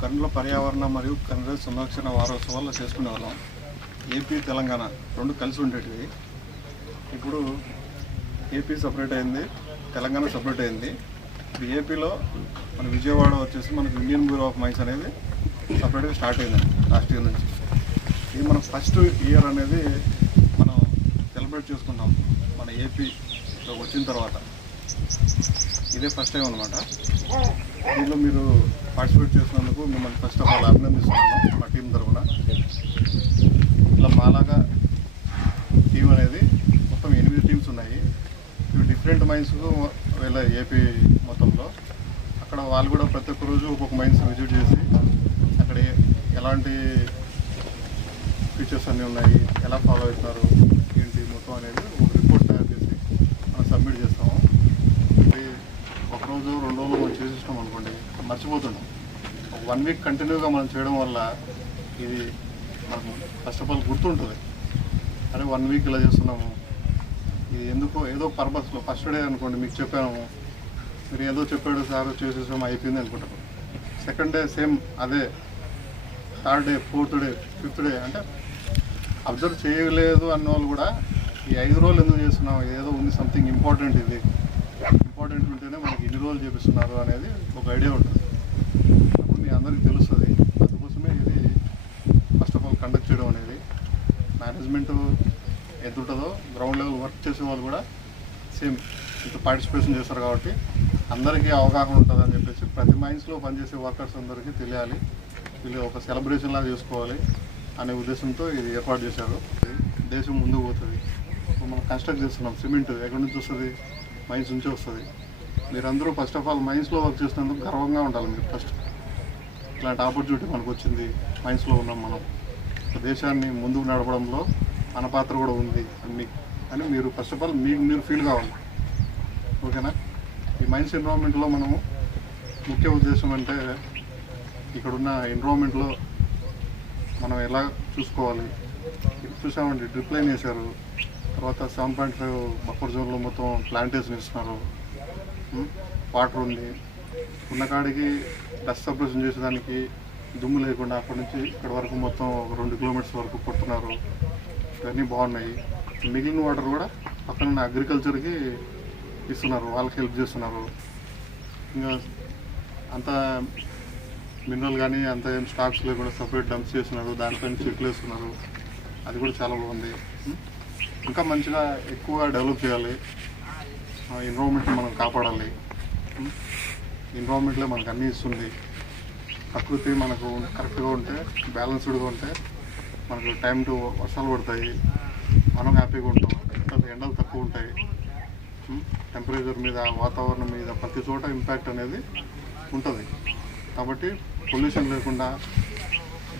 కర్నూలు పర్యావరణ మరియు కర్నూలు సంరక్షణ వారోత్సవాలు చేసుకునే వాళ్ళం. ఏపీ తెలంగాణ రెండు కలిసి ఉండేటివి. ఇప్పుడు ఏపీ సపరేట్ అయింది, తెలంగాణ సపరేట్ అయింది. ఇప్పుడు ఏపీలో మన విజయవాడ వచ్చేసి మనకు ఇండియన్ బ్యూరో ఆఫ్ మైన్స్ అనేది సపరేట్గా స్టార్ట్ అయిందండి లాస్ట్ ఇయర్ నుంచి. ఇది మన ఫస్ట్ ఇయర్ అనేది మనం సెలబ్రేట్ చేసుకుంటాం మన ఏపీలో వచ్చిన తర్వాత. ఇదే ఫస్ట్ టైం అనమాట. దీనిలో మీరు పార్టిసిపేట్ చేసినందుకు మిమ్మల్ని ఫస్ట్ ఆఫ్ ఆల్ అభినందిస్తున్నాను మా టీం తరఫున. ఇట్లా మాలాగా టీం అనేది మొత్తం 8 టీమ్స్ ఉన్నాయి. ఇవి డిఫరెంట్ మైన్స్కు వెళ్ళాయి ఏపీ మొత్తంలో. అక్కడ వాళ్ళు కూడా ప్రతి ఒక్క రోజు ఒక్కొక్క మైన్స్ విజిట్ చేసి అక్కడ ఎలాంటి ఫీచర్స్ అన్నీ ఉన్నాయి, ఎలా ఫాలో అవుతున్నారు ఏంటి మొత్తం అనేది ఒక రిపోర్ట్ తయారు చేసి మనం సబ్మిట్ చేస్తాము. ఒకరోజు 2 రోజులు మనం చేసేస్తాం అనుకోండి, మర్చిపోతున్నాం. 1 వీక్ కంటిన్యూగా మనం చేయడం వల్ల ఇది మనకు ఫస్ట్ ఆఫ్ ఆల్ గుర్తుంటుంది. అరే 1 వీక్ ఇలా చేస్తున్నాము, ఇది ఎందుకో ఏదో పర్పస్లో. ఫస్ట్ డే అనుకోండి మీకు చెప్పాము, మీరు ఏదో చెప్పాడు సార్ చేసేసాము అయిపోయింది అనుకుంటారు. సెకండ్ డే సేమ్ అదే, third day, 4th day, 5th day అంటే అబ్జర్వ్ చేయలేదు అన్న వాళ్ళు కూడా ఈ 5 రోజులు ఎందుకు చేస్తున్నాం, ఏదో ఉంది సంథింగ్ ఇంపార్టెంట్, ఇది ఇంపార్టెంట్ ఉంటేనే మనకి ఇన్ని రోజులు చేపిస్తున్నారు అనేది ఒక ఐడియా ఉంటుంది. అప్పుడు మీ అందరికీ తెలుస్తుంది. అందుకోసమే ఇది ఫస్ట్ ఆఫ్ ఆల్ కండక్ట్ చేయడం అనేది. మేనేజ్మెంట్ ఎంత ఉంటుందో గ్రౌండ్ లెవెల్ వర్క్ చేసే వాళ్ళు కూడా సేమ్ ఇంత పార్టిసిపేషన్ చేస్తారు కాబట్టి అందరికీ అవగాహన ఉంటుంది అని చెప్పేసి ప్రతి మైన్స్లో పనిచేసే వర్కర్స్ అందరికీ తెలియాలి, వీళ్ళు ఒక సెలబ్రేషన్ లాగా చేసుకోవాలి అనే ఉద్దేశంతో ఇది ఏర్పాటు చేశారు. దేశం ముందుకు పోతుంది. మనం కన్స్ట్రక్ట్ చేస్తున్నాం, సిమెంట్ ఎక్కడి నుంచి వస్తుంది, మైన్స్ నుంచి వస్తుంది. మీరందరూ ఫస్ట్ ఆఫ్ ఆల్ మైన్స్లో వర్క్ చేసినందుకు గర్వంగా ఉండాలి. మీరు ఫస్ట్ ఇట్లాంటి ఆపర్చునిటీ మనకు వచ్చింది, మైన్స్లో ఉన్నాం మనం, దేశాన్ని ముందుకు నడపడంలో మన పాత్ర కూడా ఉంది అని మీరు ఫస్ట్ ఆఫ్ ఆల్ మీరు ఫీల్ కావాలి. ఓకేనా? ఈ మైన్స్ ఎన్విరాన్మెంట్లో మనము ముఖ్య ఉద్దేశం అంటే ఇక్కడున్న ఎన్విరాన్మెంట్లో మనం ఎలా చూసుకోవాలి. చూసామండి, డ్రిప్ లైన్ వేశారు, తర్వాత 7.5 బఫర్ జోన్లో మొత్తం ప్లాంటేషన్ ఇస్తున్నారు, వాటర్ ఉంది. ఉన్న కాడికి డస్ట్ సపరేషన్ చేసేదానికి దుమ్ము లేకుండా అక్కడి నుంచి ఇక్కడ వరకు మొత్తం ఒక 2 కిలోమీటర్స్ వరకు కొడుతున్నారు. ఇవన్నీ బాగున్నాయి. మిగిలిన వాటర్ కూడా పక్కన అగ్రికల్చర్కి ఇస్తున్నారు, వాళ్ళకి హెల్ప్ చేస్తున్నారు. ఇంకా అంత మినరల్ కానీ అంత ఏం స్టాక్స్ లేకుండా సపరేట్ డంప్స్ చేస్తున్నారు, దానిపైన చెట్లు వేస్తున్నారు. అది కూడా చాలా బాగుంది. ఇంకా మంచిగా ఎక్కువగా డెవలప్ చేయాలి, ఎన్విరాన్మెంట్ మనం కాపాడాలి. ఎన్విరాన్మెంట్లో మనకు అన్నీ ఇస్తుంది. ప్రకృతి మనకు కరెక్ట్గా ఉంటే, బ్యాలెన్స్డ్గా ఉంటే మనకు టైం టు వర్షాలు పడతాయి, మనం హ్యాపీగా ఉంటాం. ఎండలు తక్కువ ఉంటాయి, టెంపరేచర్ మీద, వాతావరణం మీద ప్రతి చోట ఇంపాక్ట్ అనేది ఉంటుంది. కాబట్టి పొల్యూషన్ లేకుండా,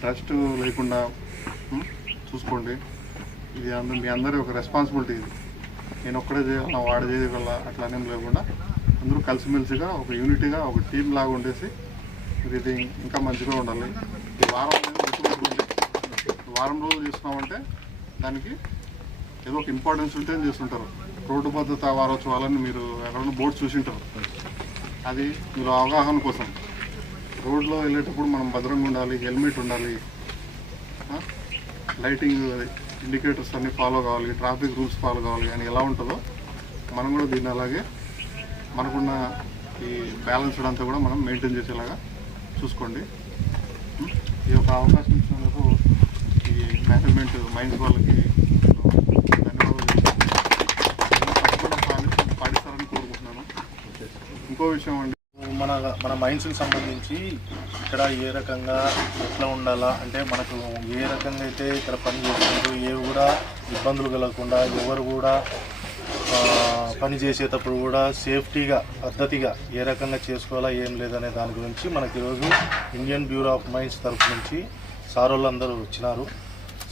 డస్ట్ లేకుండా చూసుకోండి. ఇది మీ అందరి ఒక రెస్పాన్సిబిలిటీ. ఇది నేను ఒక్కడే చేయాలి, వాడు చేయగల అట్లానేం లేకుండా అందరూ కలిసిమెలిసిగా ఒక యూనిటీగా ఒక టీం లాగా ఉండేసి ఇది ఇంకా మంచిగా ఉండాలి. ఈ వారం అనేది గుర్తుపెట్టుకోండి. వారం రోజులు చేస్తున్నామంటే దానికి ఏదో ఒక ఇంపార్టెన్స్ ఉంటే చేస్తుంటారు. రోడ్డు భద్రతా వారోత్సవాలని మీరు ఎక్కడన్నా బోర్డ్స్ చూసింటారు. అది మీరు అవగాహన కోసం. రోడ్లో వెళ్ళేటప్పుడు మనం భద్రంగా ఉండాలి, హెల్మెట్ ఉండాలి, లైటింగ్ ఇండికేటర్స్ అన్నీ ఫాలో కావాలి, ట్రాఫిక్ రూల్స్ ఫాలో కావాలి అని ఎలా ఉంటుందో మనం కూడా దీన్ని అలాగే మనకున్న ఈ బ్యాలెన్స్డ్ అంతా కూడా మనం మెయింటైన్ చేసేలాగా చూసుకోండి. ఈ యొక్క అవకాశం ఇచ్చినందుకు ఈ మేనేజ్మెంట్ మైన్స్ వాళ్ళకి ధన్యవాదాలు పాటిస్తారని కోరుకుంటున్నాను. ఇంకో విషయం అండి, మన మైన్స్కి సంబంధించి ఇక్కడ ఏ రకంగా ఎట్లా ఉండాలా అంటే మనకు ఏ రకంగా అయితే ఇక్కడ పని చేస్తున్నారు, ఏవి కూడా ఇబ్బందులు కలగకుండా, ఎవరు కూడా పని చేసేటప్పుడు కూడా సేఫ్టీగా పద్ధతిగా ఏ రకంగా చేసుకోవాలా ఏం లేదనే దాని గురించి మనకి ఈరోజు ఇండియన్ బ్యూరో ఆఫ్ మైన్స్ తరఫు నుంచి సార్ వాళ్ళందరూ వచ్చినారు.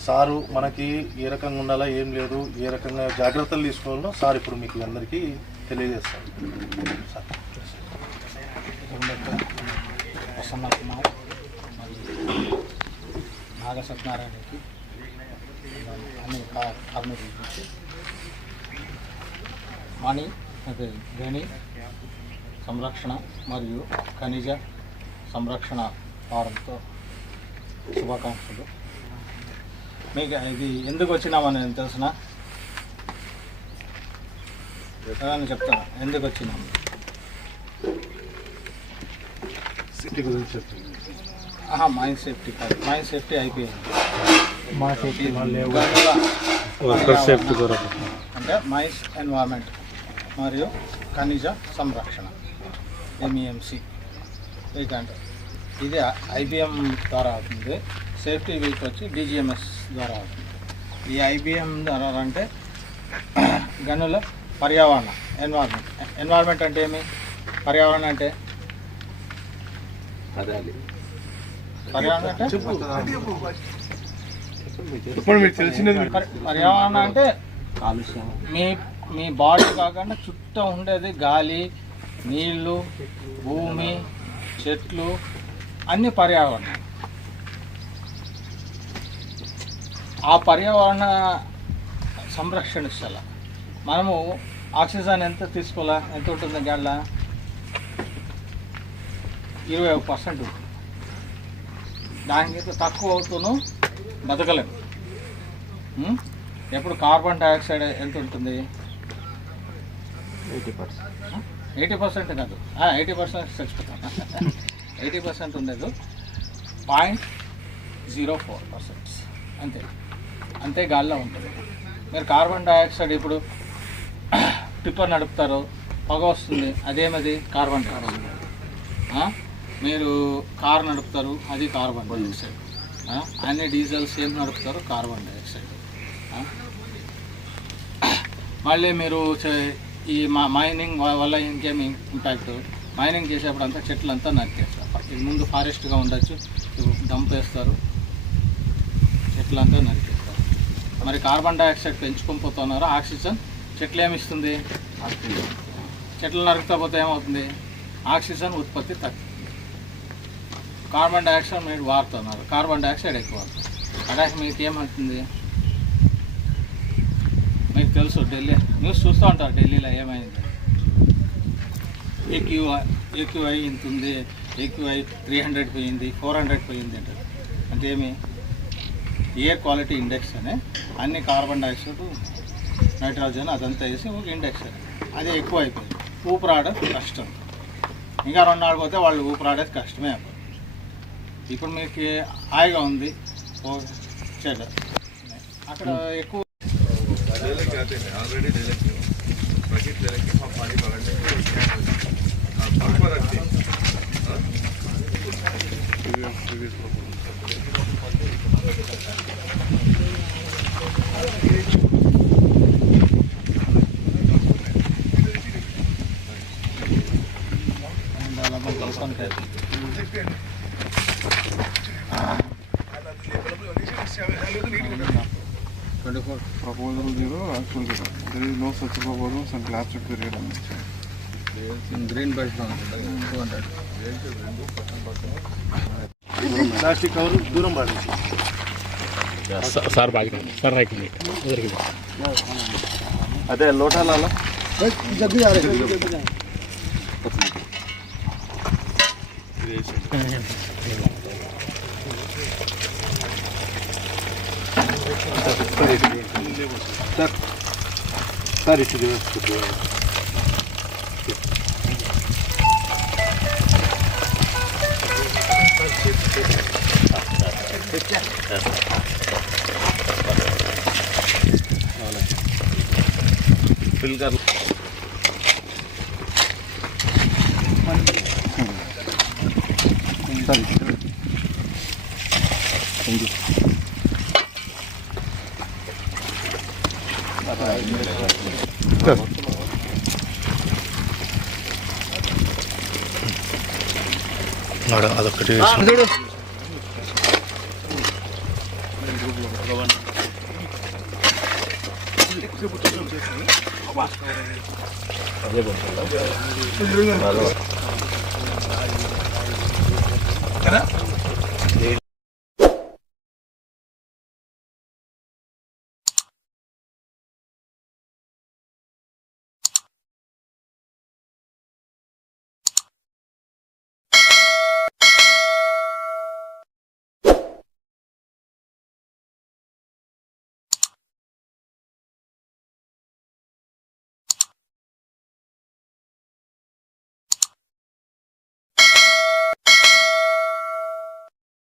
సారు మనకి ఏ రకంగా ఉండాలా ఏం లేదు, ఏ రకంగా జాగ్రత్తలు తీసుకోవాలో సార్ ఇప్పుడు మీకు అందరికీ తెలియజేస్తారు. సార్ ప్రసన్న కుమార్ మరియు నాగ సత్యనారాయణకి అన్ని కార్మికులకి గని సంరక్షణ మరియు ఖనిజ సంరక్షణ వారంతో శుభాకాంక్షలు. మీకు ఇది ఎందుకు వచ్చినామని నేను తెలిసిన ఏమైనా చెప్తాను. ఎందుకు వచ్చినాము సిటీ గురించి చెప్తాను. మైండ్ సేఫ్టీ కాదు, మైండ్ సేఫ్టీ అయిపోయింది. అంటే మైన్స్ ఎన్వైర్మెంట్ మరియు ఖనిజ సంరక్షణ MEMC వీకంటే ఇది IBM ద్వారా అవుతుంది. సేఫ్టీ వీక్ వచ్చి DGMS ద్వారా అవుతుంది. ఈ IBM ద్వారా అంటే గనుల పర్యావరణ ఎన్వైర్మెంట్ అంటే ఏమి? పర్యావరణం అంటే పర్యావరణం అంటే మీ బాడీ కాకుండా చుట్టూ ఉండేది గాలి, నీళ్ళు, భూమి, చెట్లు అన్ని పర్యావరణం. ఆ పర్యావరణ సంరక్షించాల. మనము ఆక్సిజన్ ఎంత తీసుకోవాలా? ఎంత ఉంటుంది గాళ్ళ? 21% ఉంటుంది. దానికి తక్కువ అవుతూను బతకలేము. ఎప్పుడు కార్బన్ డైఆక్సైడ్ ఎంత ఉంటుంది? 80% కాదు, 80% చచ్చిపోతాం. 80% ఉండదు, 0.04% అంతే. అంతే గాల్లో ఉంటుంది. మీరు కార్బన్ డైఆక్సైడ్ ఇప్పుడు టిప్పర్ నడుపుతారు, పొగ వస్తుంది, అదేమది? Carbon dioxide. మీరు కార్ నడుపుతారు, అది కార్బన్ డైఆక్సైడ్. అన్ని డీజిల్స్ ఏం నడుపుతారు? Carbon dioxide. మళ్ళీ మీరు ఈ మైనింగ్ వల్ల ఇంకేం ఇంపాక్ట్? మైనింగ్ చేసేప్పుడు అంతా చెట్లు అంతా నరికేస్తారు. ఇది ముందు ఫారెస్ట్గా ఉండొచ్చు, డంప్ వేస్తారు, చెట్లంతా నరికేస్తారు. మరి కార్బన్ డైఆక్సైడ్ పెంచుకొని పోతున్నారు. ఆక్సిజన్ చెట్లు ఏమిస్తుంది? చెట్లు నరుకుతా పోతే ఏమవుతుంది? ఆక్సిజన్ ఉత్పత్తి తగ్గుతుంది. కార్బన్ డైఆక్సైడ్ మీరు వాడుతున్నారు, కార్బన్ డైఆక్సైడ్ ఎక్కువ అవుతుంది. అలాగే మీకు ఏమవుతుంది? మీకు తెలుసు, ఢిల్లీ న్యూస్ చూస్తూ ఉంటారు, ఢిల్లీలో ఏమైంది? AQI ఇంత ఉంది, AQI 300 పోయింది, 400 పోయింది అంటారు. అంటే ఏమి? ఎయిర్ క్వాలిటీ ఇండెక్స్ అని అన్ని కార్బన్ డైఆక్సైడ్, నైట్రోజన్ అదంతా వేసి ఒక ఇండెక్స్ అది ఎక్కువ అయిపోయింది. ఊపిరాడేది కష్టం. ఇంకా 2 నాళ్ళు పోతే వాళ్ళు ఊపిరాడేది కష్టమే అయిపోయింది. ఇప్పుడు మీకు హాయిగా ఉంది, చెడ్డ అక్కడ ఎక్కువ proposal 0, actual 0. There is no such proposals and glass should be read on it. Green belt 200. Plastic cover దూరం పాటించి సార్ బాగా సార్ రైకింది అదే లోటాలలో సార్ ఇటు ఫిల్ कर అదొకటి అదే